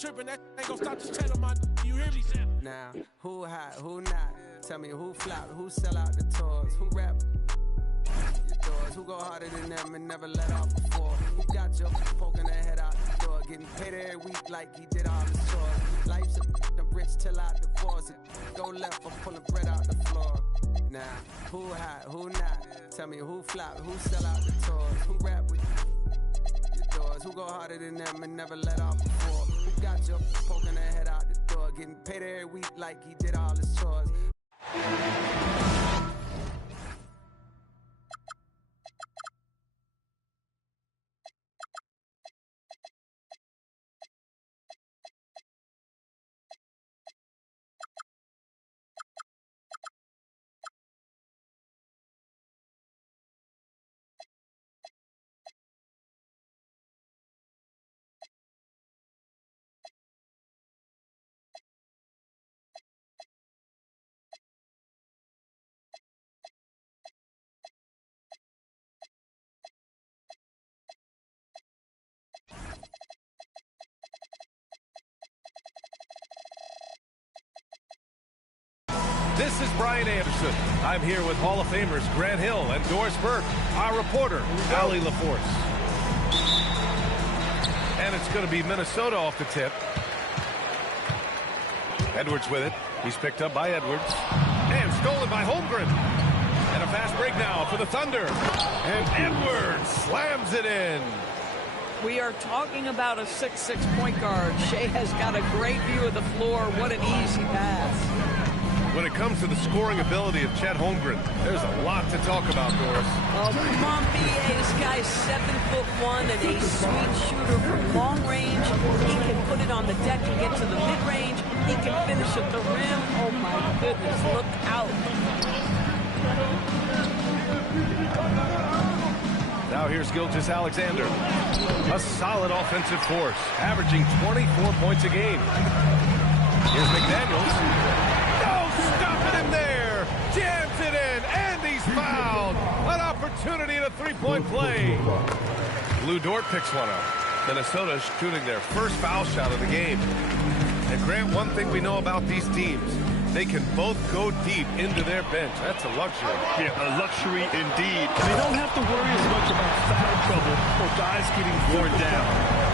tripping, that ain't gonna stop this cheddar, my you hear me? Now, who hot, who not? Tell me who flop, who sell out the tours, who rap your doors, who go harder than them and never let off before, who got your poking their head out the door, getting paid every week like he did all his chores. Life's a rich till I divorce it. Go left, I'm pulling bread out the floor. Now, who hot, who not? Tell me who flop, who sell out the tours, who rap with your doors, who go harder than them and never let off before, who got your poking their head out the door, getting paid every week like he did all his chores. This is Brian Anderson. I'm here with Hall of Famers Grant Hill and Doris Burke, our reporter, Allie LaForce. And it's going to be Minnesota off the tip. Edwards with it. He's picked up by Edwards. And stolen by Holmgren. And a fast break now for the Thunder. And Edwards slams it in. We are talking about a 6'6" point guard. Shea has got a great view of the floor. What an easy pass. When it comes to the scoring ability of Chet Holmgren, there's a lot to talk about, Doris. Oh, come on, BA. This guy's 7'1" and a sweet shooter from long range. He can put it on the deck and get to the mid-range. He can finish at the rim. Oh, my goodness. Look out. Now here's Gilgeous-Alexander. A solid offensive force, averaging 24 points a game. Here's McDaniels. Stopping him there, jams it in, and he's fouled. An opportunity in a three-point play. Lou Dort picks one up. Minnesota shooting their first foul shot of the game. And Grant, one thing we know about these teams, they can both go deep into their bench. That's a luxury. Yeah, a luxury indeed. They don't have to worry as much about foul trouble or guys getting worn down.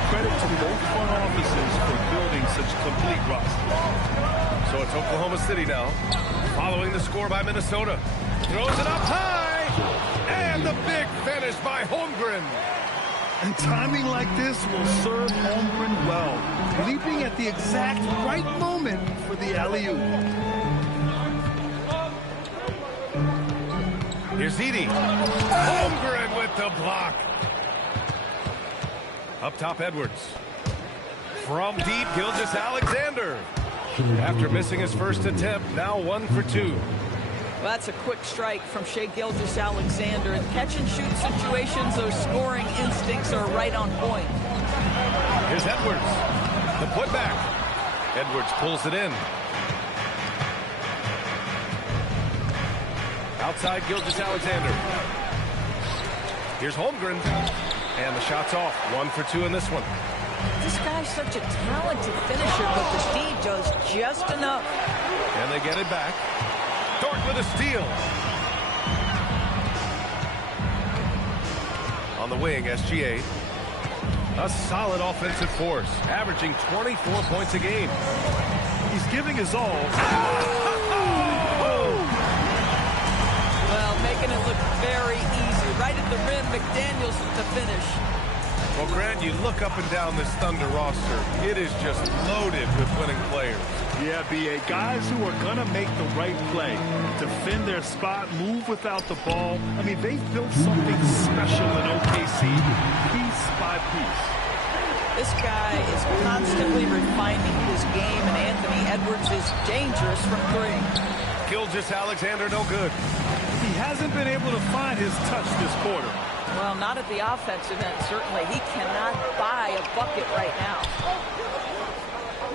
Credit to both front offices for building such complete rosters. So it's Oklahoma City now, following the score by Minnesota. Throws it up high, and the big finish by Holmgren. And timing like this will serve Holmgren well, leaping at the exact right moment for the alley-oop. Here's Edey. Holmgren with the block. Up top, Edwards. From deep, Gilgeous-Alexander. After missing his first attempt, now 1 for 2. Well, that's a quick strike from Shai Gilgeous-Alexander. In catch-and-shoot situations, those scoring instincts are right on point. Here's Edwards. The putback. Edwards pulls it in. Outside Gilgeous-Alexander. Here's Holmgren. And the shot's off. 1 for 2 in this one. This guy's such a talented finisher, but the D does just enough. And they get it back. Dort with a steal. On the wing, SGA. A solid offensive force, averaging 24 points a game. He's giving his all. Well, making it look very easy. Right at the rim, McDaniels with the finish. Well, Grant, you look up and down this Thunder roster. It is just loaded with winning players. Yeah, B.A. Guys who are going to make the right play, defend their spot, move without the ball. I mean, they've built something special in OKC, piece by piece. This guy is constantly refining his game, and Anthony Edwards is dangerous from three. Gilgeous-Alexander no good. He hasn't been able to find his touch this quarter. Well, not at the offensive end, certainly. He cannot buy a bucket right now.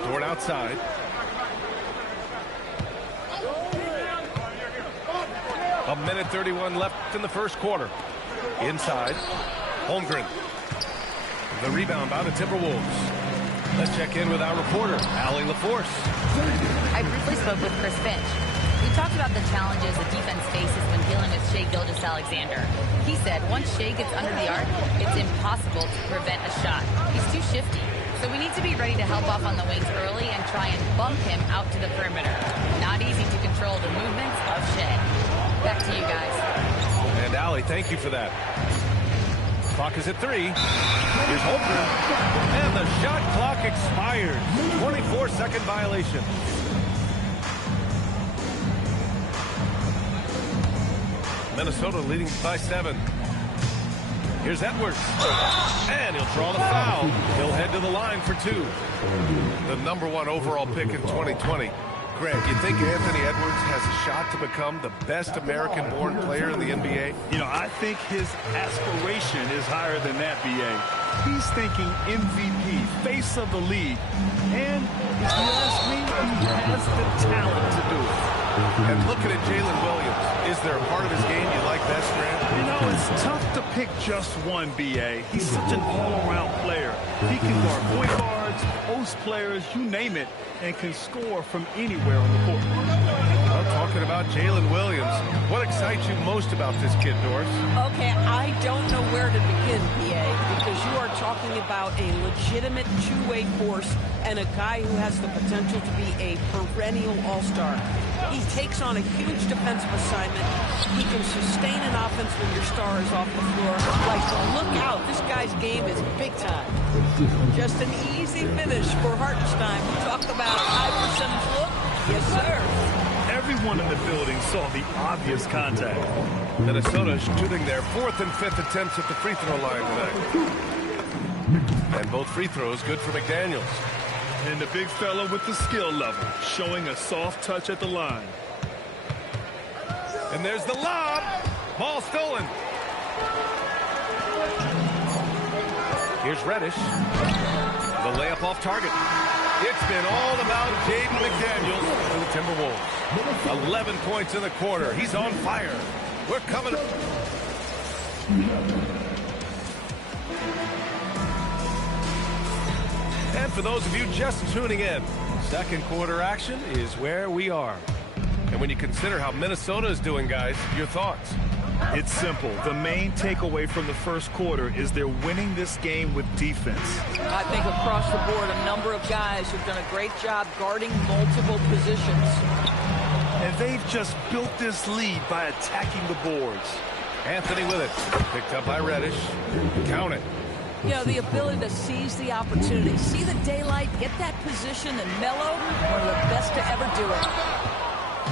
Dort outside. A minute 31 left in the first quarter. Inside, Holmgren. The rebound by the Timberwolves. Let's check in with our reporter, Allie LaForce. I briefly spoke with Chris Finch. We talked about the challenges the defense faces when dealing with Shai Gilgeous-Alexander. He said once Shai gets under the arc, it's impossible to prevent a shot. He's too shifty. So we need to be ready to help off on the wings early and try and bump him out to the perimeter. Not easy to control the movements of Shai. Back to you guys. And Allie, thank you for that. Clock is at 3. Here's Holmgren. And the shot clock expired. 24-second violation. Minnesota leading by 7. Here's Edwards. And he'll draw the foul. He'll head to the line for 2. The #1 overall pick in 2020. Greg, you think Anthony Edwards has a shot to become the best American-born player in the NBA? You know, I think his aspiration is higher than that, B.A. He's thinking MVP, face of the league. And if you ask me, he has the talent to do it. And looking at Jalen Williams, is there a part of his game you like best, Grant? You know, it's tough to pick just one, B.A. He's such an all-around player. He can guard point guards, post players, you name it, and can score from anywhere on the court. Well, talking about Jalen Williams, what excites you most about this kid, Doris? Okay, I don't know where to begin, PA, because you are talking about a legitimate two-way force and a guy who has the potential to be a perennial all-star. He takes on a huge defensive assignment. He can sustain an offense when your star is off the floor. Like, look out, this guy's game is big time. Just an easy finish for Hartenstein. We talked about high percentage look. Yes, sir. Everyone in the building saw the obvious contact. Minnesota shooting their 4th and 5th attempts at the free throw line tonight. And both free throws good for McDaniels. And the big fella with the skill level, showing a soft touch at the line. And there's the lob. Ball stolen. Here's Reddish. The layup off target. It's been all about Jaden McDaniels for the Timberwolves. 11 points in the quarter. He's on fire. We're coming up. And for those of you just tuning in, second quarter action is where we are. And when you consider how Minnesota is doing, guys, your thoughts? It's simple. The main takeaway from the first quarter is they're winning this game with defense. I think across the board, a number of guys have done a great job guarding multiple positions. And they've just built this lead by attacking the boards. Anthony with it. Picked up by Reddish. Count it. You know, the ability to seize the opportunity, see the daylight, get that position, and mellow, one of the best to ever do it.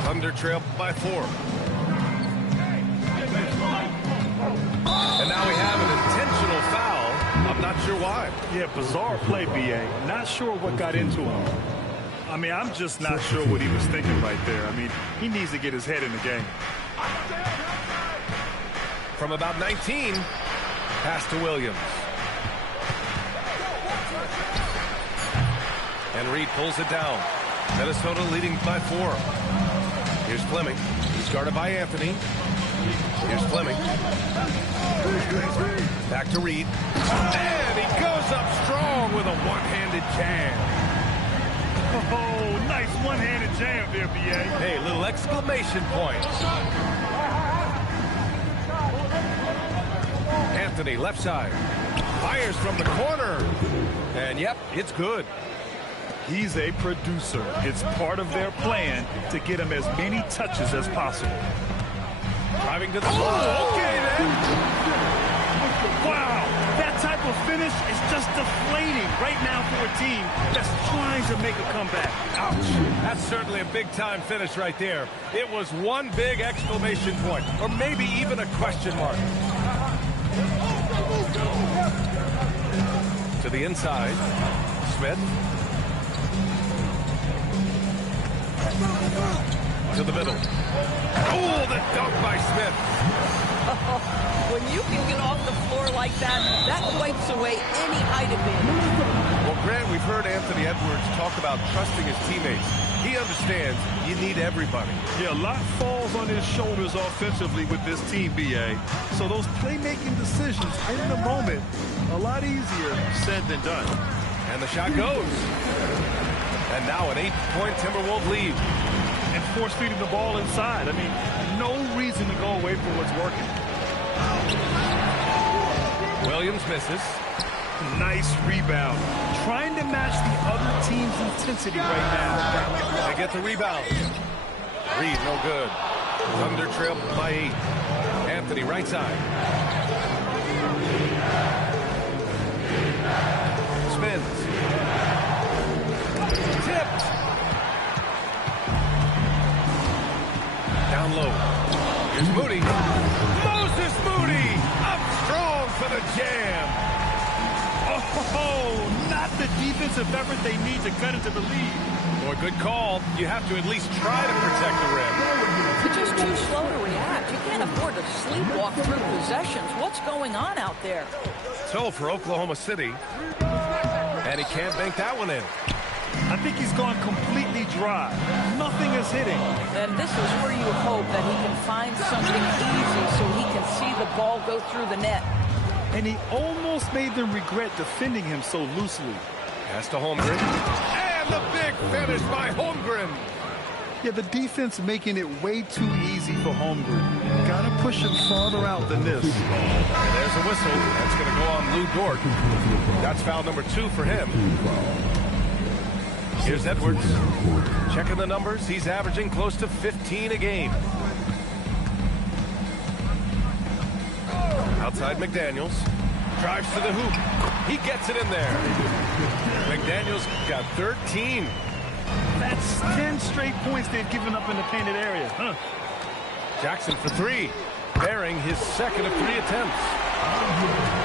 Thunder trail by 4. And now we have an intentional foul. I'm not sure why. Yeah, bizarre play, B.A. Not sure what got into him. I mean, I'm just not sure what he was thinking right there. I mean, he needs to get his head in the game. From about 19, pass to Williams. And Reed pulls it down. Minnesota leading by 4. Here's Fleming. He's guarded by Anthony. Here's Fleming. Back to Reed. And he goes up strong with a one-handed jam. Oh, nice one-handed jam there, B.A. Hey, little exclamation point. Anthony, left side. Fires from the corner. And, yep, it's good. He's a producer. It's part of their plan to get him as many touches as possible. Driving to the ball. Okay, then. Wow, that type of finish is just deflating right now for a team that's trying to make a comeback. Ouch. That's certainly a big-time finish right there. It was one big exclamation point, or maybe even a question mark. To the inside. Smith. To the middle. Oh, the dunk by Smith. When you can get off the floor like that, that wipes away any height advantage. Well, Grant, we've heard Anthony Edwards talk about trusting his teammates. He understands you need everybody. Yeah, a lot falls on his shoulders offensively with this team, B.A. So those playmaking decisions in the moment, a lot easier said than done. And the shot goes. And now an 8-point Timberwolves lead. And force feeding the ball inside. I mean, no reason to go away from what's working. Williams misses. Nice rebound. Trying to match the other team's intensity right now. They get the rebound. Reed, no good. Thunder trail by 8. Anthony, right side. Spins. Tipped. Down low. Here's Moody. Moses Moody! Up strong for the jam. Oh, not the defensive effort they need to cut into the lead. Boy, good call. You have to at least try to protect the rim. You're just too slow to react. You can't afford to sleepwalk through possessions. What's going on out there? So for Oklahoma City, and he can't bank that one in. I think he's gone completely dry. Nothing is hitting. And this is where you hope that he can find something easy so he can see the ball go through the net. And he almost made them regret defending him so loosely. Pass to Holmgren. And the big finish by Holmgren. Yeah, the defense making it way too easy for Holmgren. Got to push him farther out than this. And there's a whistle. That's going to go on Lou Dort. That's foul number 2 for him. Here's Edwards. Checking the numbers. He's averaging close to 15 a game. Outside McDaniels. Drives to the hoop. He gets it in there. McDaniels got 13. That's 10 straight points they've given up in the painted area. Huh. Jackson for 3. Bearing his second of 3 attempts.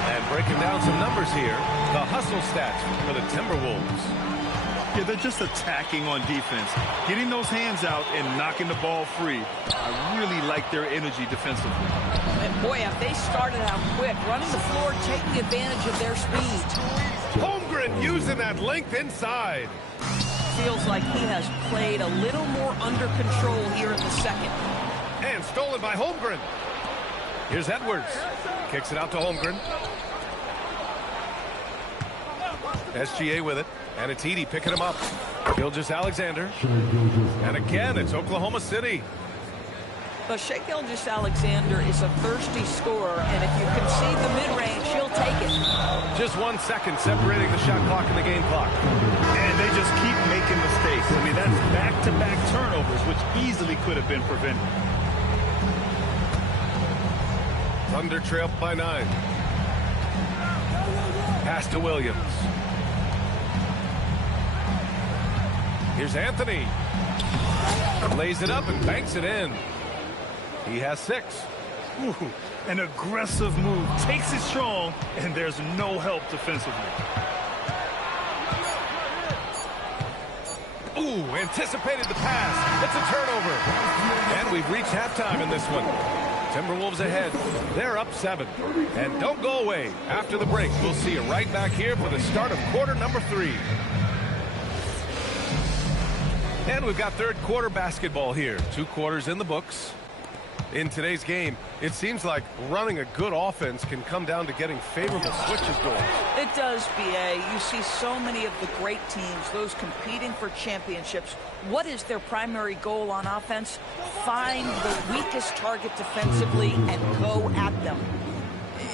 And breaking down some numbers here. The hustle stats for the Timberwolves. Yeah, they're just attacking on defense. Getting those hands out and knocking the ball free. I really like their energy defensively. And boy, if they started out quick, running the floor, taking advantage of their speed. Holmgren using that length inside. Feels like he has played a little more under control here in the second. And stolen by Holmgren. Here's Edwards. Kicks it out to Holmgren. SGA with it. And it's Edey picking him up. Gilgeous-Alexander. And again, it's Oklahoma City. But Shai Gilgeous-Alexander is a thirsty scorer, and if you concede the mid-range, he'll take it. Just 1 second separating the shot clock and the game clock. And they just keep making mistakes. I mean, that's back-to-back turnovers, which easily could have been prevented. Thunder trail by 9. Pass to Williams. Here's Anthony. Lays it up and banks it in. He has 6. Ooh, an aggressive move. Takes it strong, and there's no help defensively. Ooh, anticipated the pass. It's a turnover. And we've reached halftime in this one. Timberwolves ahead. They're up 7. And don't go away. After the break, we'll see you right back here for the start of quarter number 3. And we've got third quarter basketball here. 2 quarters in the books. In today's game, it seems like running a good offense can come down to getting favorable switches going. It does, B.A. You see so many of the great teams, those competing for championships. What is their primary goal on offense? Find the weakest target defensively and go at them.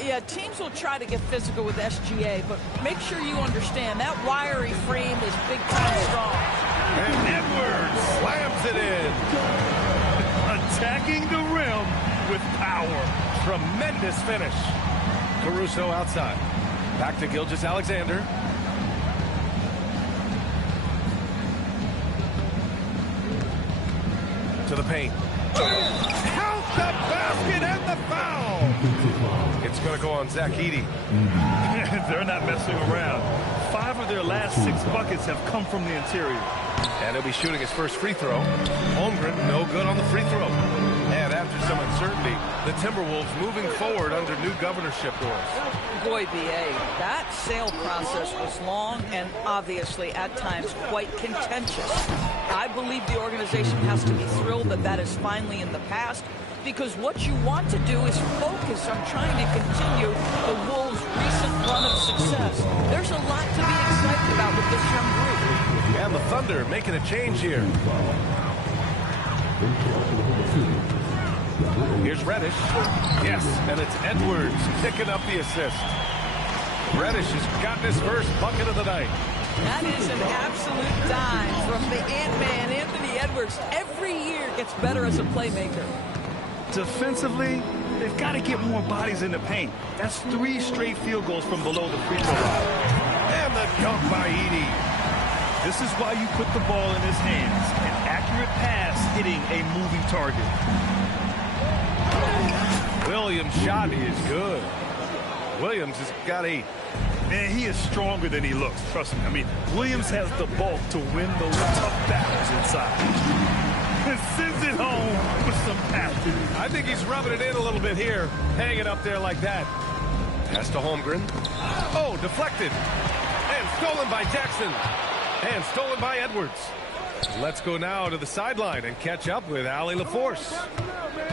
Yeah, teams will try to get physical with SGA, but make sure you understand that wiry frame is big-time strong. And Edwards slams it in. Attacking the rim with power. Tremendous finish. Caruso outside. Back to Gilgeous-Alexander. To the paint. Count the basket and the foul. It's going to go on Zach Edey. They're not messing around. 5 of their last 6 buckets have come from the interior. And he'll be shooting his first free throw. Holmgren, no good on the free throw. And after some uncertainty, the Timberwolves moving forward under new governorship rules. Boy, B.A., that sale process was long and obviously at times quite contentious. I believe the organization has to be thrilled that that is finally in the past. because what you want to do is focus on trying to continue the Wolves' recent run of success. There's a lot to be excited about with this young group. And the Thunder making a change here. Here's Reddish. Yes, and it's Edwards picking up the assist. Reddish has gotten his first bucket of the night. That is an absolute dime from the Ant-Man, Anthony Edwards. Every year gets better as a playmaker. Defensively, they've got to get more bodies in the paint. That's 3 straight field goals from below the free throw line. And the dunk by Edey. This is why you put the ball in his hands. An accurate pass hitting a moving target. Williams' shot is good. Williams has got 8. Man, he is stronger than he looks. Trust me. I mean, Williams has the bulk to win those tough battles inside. And sends it home with some passion. I think he's rubbing it in a little bit here, hanging up there like that. Pass to Holmgren. Oh, deflected. And stolen by Jackson. And stolen by Edwards. Let's go now to the sideline and catch up with Allie LaForce.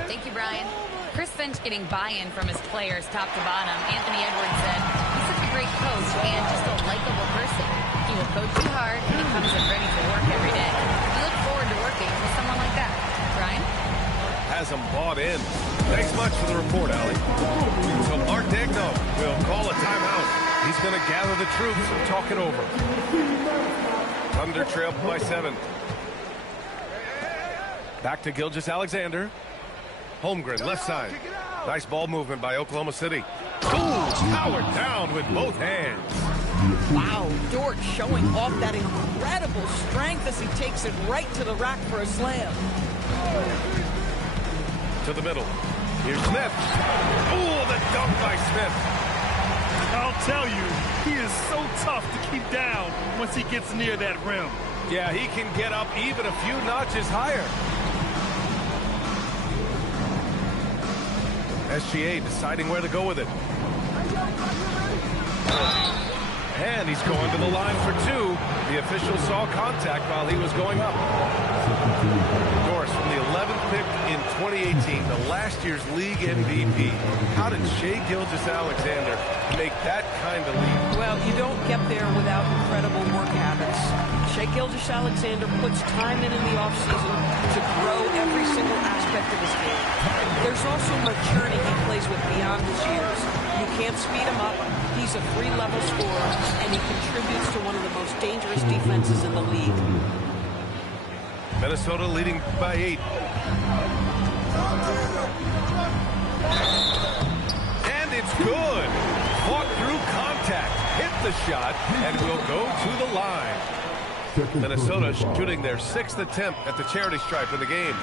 Thank you, Brian. Chris Finch getting buy-in from his players top to bottom. Anthony Edwards said, he's such a great coach and just a likable person. He will coach you hard and he comes in ready to work every day. We look forward to working with someone like that. Brian? Has him bought in. Thanks much for the report, Allie. So Mark Daigneault will call a timeout. He's going to gather the troops and talk it over. Thunder trail by 7. Back to Gilgeous-Alexander. Holmgren, left side. Nice ball movement by Oklahoma City. Ooh, powered down with both hands. Wow, Dort showing off that incredible strength as he takes it right to the rack for a slam. To the middle. Here's Smith. Ooh, the dunk by Smith. I'll tell you, he is so tough to keep down once he gets near that rim. Yeah, he can get up even a few notches higher. SGA deciding where to go with it. And he's going to the line for 2. The official saw contact while he was going up. Doris from the 11th pick in 2018, the last year's league MVP. How did Shai Gilgeous-Alexander make that kind of leap? Well, you don't get there without incredible work habits. Shai Gilgeous-Alexander puts time in the offseason to grow every single aspect of his game. There's also maturity he plays with beyond his years. You can't speed him up. He's a 3-level scorer, and he contributes to one of the most dangerous defenses in the league. Minnesota leading by 8. And it's good. Fought through contact, hit the shot, and will go to the line. Minnesota shooting their 6th attempt at the charity stripe of the game.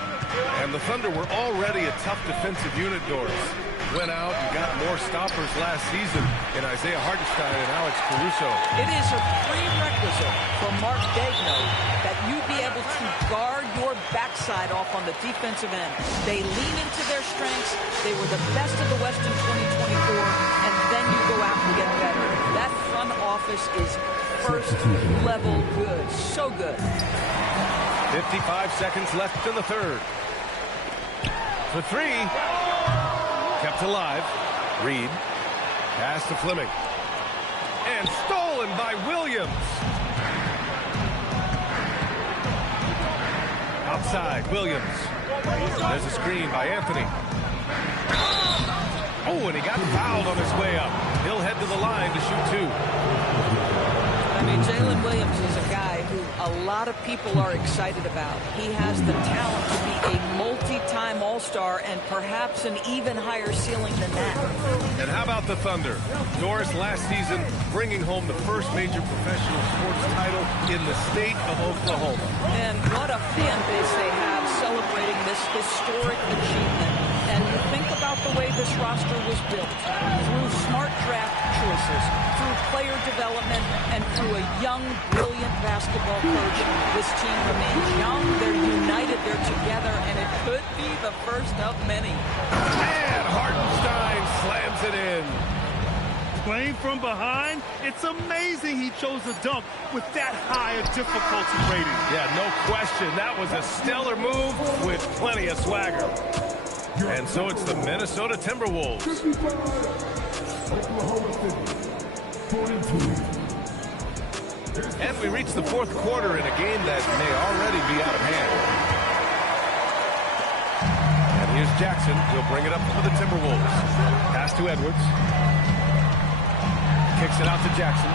And the Thunder were already a tough defensive unit, Doris. Went out and got more stoppers last season in Isaiah Hartenstein and Alex Caruso. It is a prerequisite for Mark Daigneault that you be able to guard your backside off on the defensive end. They lean into their strengths. They were the best of the West in 2024, and then you go out and get better. That front office is first level good. So good. 55 seconds left in the third. For 3. Kept alive. Reed. Pass to Fleming. And stolen by Williams. Outside, Williams. There's a screen by Anthony. Oh, and he got fouled on his way up. He'll head to the line to shoot 2. I mean, Jalen Williams is a guy who a lot of people are excited about. He has the talent to be a multi-time All-Star and perhaps an even higher ceiling than that. And how about the Thunder? Doris last season bringing home the first major professional sports title in the state of Oklahoma. And what a fan base they have celebrating this historic achievement. And you think about the way this roster was built, through smart draft choices, through player development, and through a young, brilliant basketball coach. This team remains young, they're united, they're together, and it could be the first of many. And Hartenstein slams it in. Playing from behind, it's amazing he chose a dunk with that high a difficulty rating. Yeah, no question. That was a stellar move with plenty of swagger. And so it's the Minnesota Timberwolves. And we reach the fourth quarter in a game that may already be out of hand. And here's Jackson. He'll bring it up for the Timberwolves. Pass to Edwards. Kicks it out to Jackson.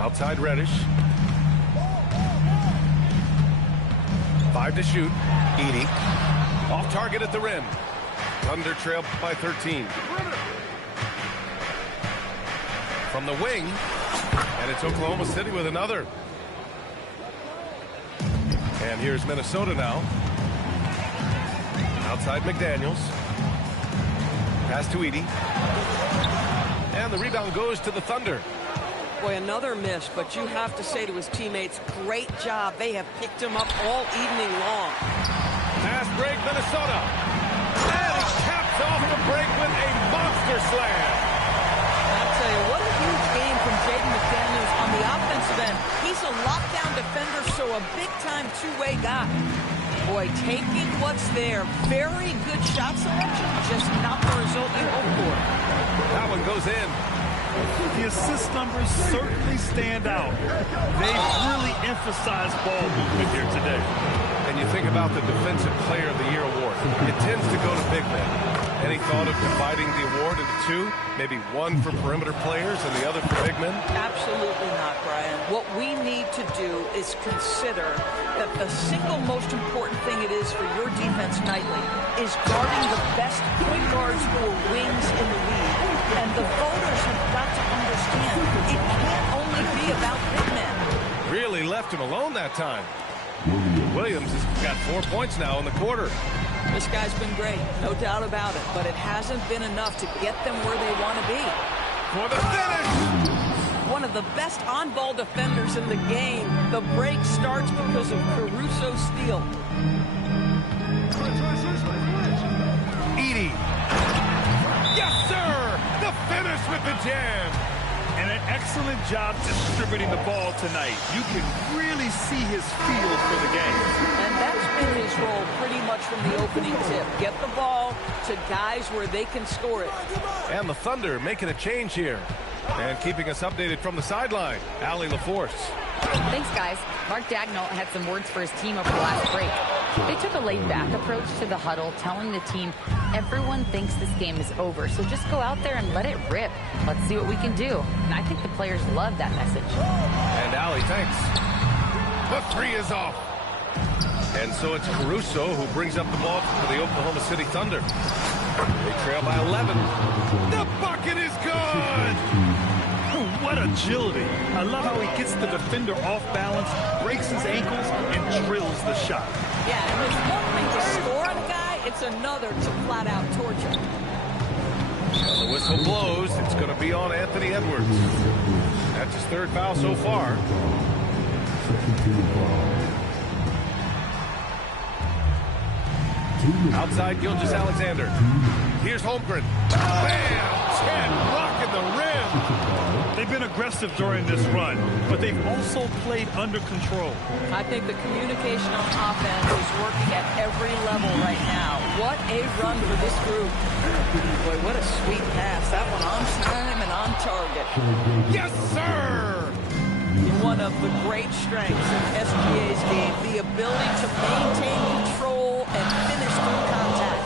Outside Reddish. 5 to shoot. Edey. Off target at the rim. Thunder trail by 13. From the wing. And it's Oklahoma City with another. And here's Minnesota now. Outside McDaniels. Pass to Edey. And the rebound goes to the Thunder. Boy, another miss, but you have to say to his teammates, great job. They have picked him up all evening long. Fast break, Minnesota. And he caps off the break with a monster slam. I'll tell you, what a huge game from Jaden McDaniels on the offensive end. He's a lockdown defender, so a big-time two-way guy. Boy, taking what's there. Very good shot selection, just not the result you hope for. That one goes in. The assist numbers certainly stand out. They've really emphasized ball movement here today. And you think about the Defensive Player of the Year award. It tends to go to big men. Any thought of dividing the award into two? Maybe one for perimeter players and the other for big men? Absolutely not, Brian. What we need to do is consider that the single most important thing it is for your defense nightly is guarding the best point guards or wings in the league. And the voters have got to understand it can't only be about big men. Really left him alone that time. Williams has got 4 points now in the quarter. This guy's been great, no doubt about it, but it hasn't been enough to get them where they want to be. For the finish! One of the best on-ball defenders in the game. The break starts because of Caruso's steal. Edey. Yes, sir! The finish with the jam! And an excellent job distributing the ball tonight. You can really see his feel for the game. And that's been his role pretty much from the opening tip. Get the ball to guys where they can score it. And the Thunder making a change here. And keeping us updated from the sideline, Allie LaForce. Thanks, guys. Mark Dagnall had some words for his team over the last break. They took a laid-back approach to the huddle, telling the team, everyone thinks this game is over, so just go out there and let it rip. Let's see what we can do. And I think the players love that message. And Allie, thanks. The three is off. And so it's Caruso who brings up the ball for the Oklahoma City Thunder. They trail by 11. The bucket is good! What agility. I love how he gets the defender off balance, breaks his ankles, and drills the shot. Yeah, and it's one thing to score on a guy, it's another to flat out torture. And the whistle blows. It's going to be on Anthony Edwards. That's his third foul so far. Outside Gilgeous-Alexander. Here's Holmgren. Bam! Chet rocking the rim. They've been aggressive during this run, but they've also played under control. I think the communication on offense is working at every level right now. What a run for this group. Boy, what a sweet pass. That one on time and on target. Yes, sir! One of the great strengths in SGA's game, the ability to maintain control and finish through contact.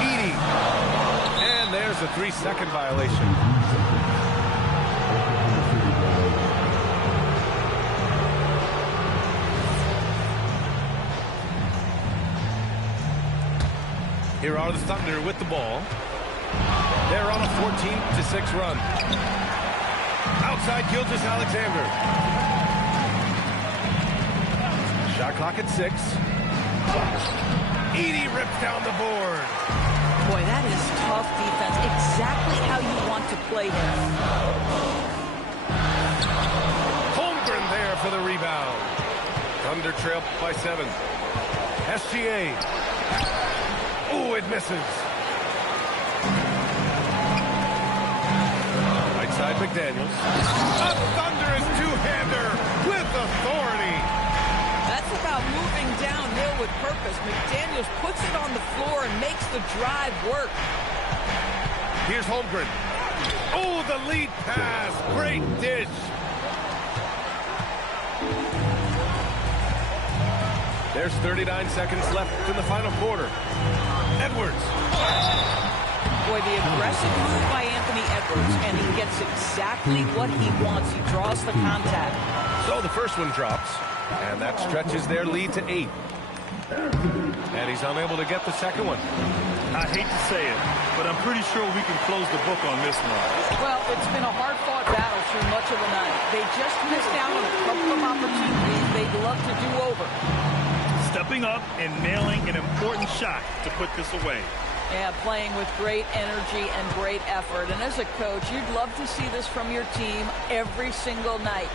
Edey. And there's a 3-second violation. Here are the Thunder with the ball. They're on a 14-6 run. Outside Gilgeous-Alexander. Shot clock at 6. Edey rips down the board. Boy, that is tough defense. Exactly how you want to play him. Holmgren there for the rebound. Thunder trail by 7. SGA. Ooh, it misses. Right side McDaniels. A thunderous two-hander with authority. about moving downhill with purpose. McDaniels puts it on the floor and makes the drive work. Here's Holmgren. Oh, the lead pass. Great dish. There's 39 seconds left in the final quarter. Edwards. Boy, the aggressive move by Anthony Edwards, and he gets exactly what he wants. He draws the contact. So the first one drops, and that stretches their lead to 8. And he's unable to get the second one. I hate to say it, but I'm pretty sure we can close the book on this one. Well, it's been a hard-fought battle through much of the night. They just missed out on a couple of opportunities they'd love to do over. Stepping up and nailing an important shot to put this away. Yeah, playing with great energy and great effort. And as a coach, you'd love to see this from your team every single night.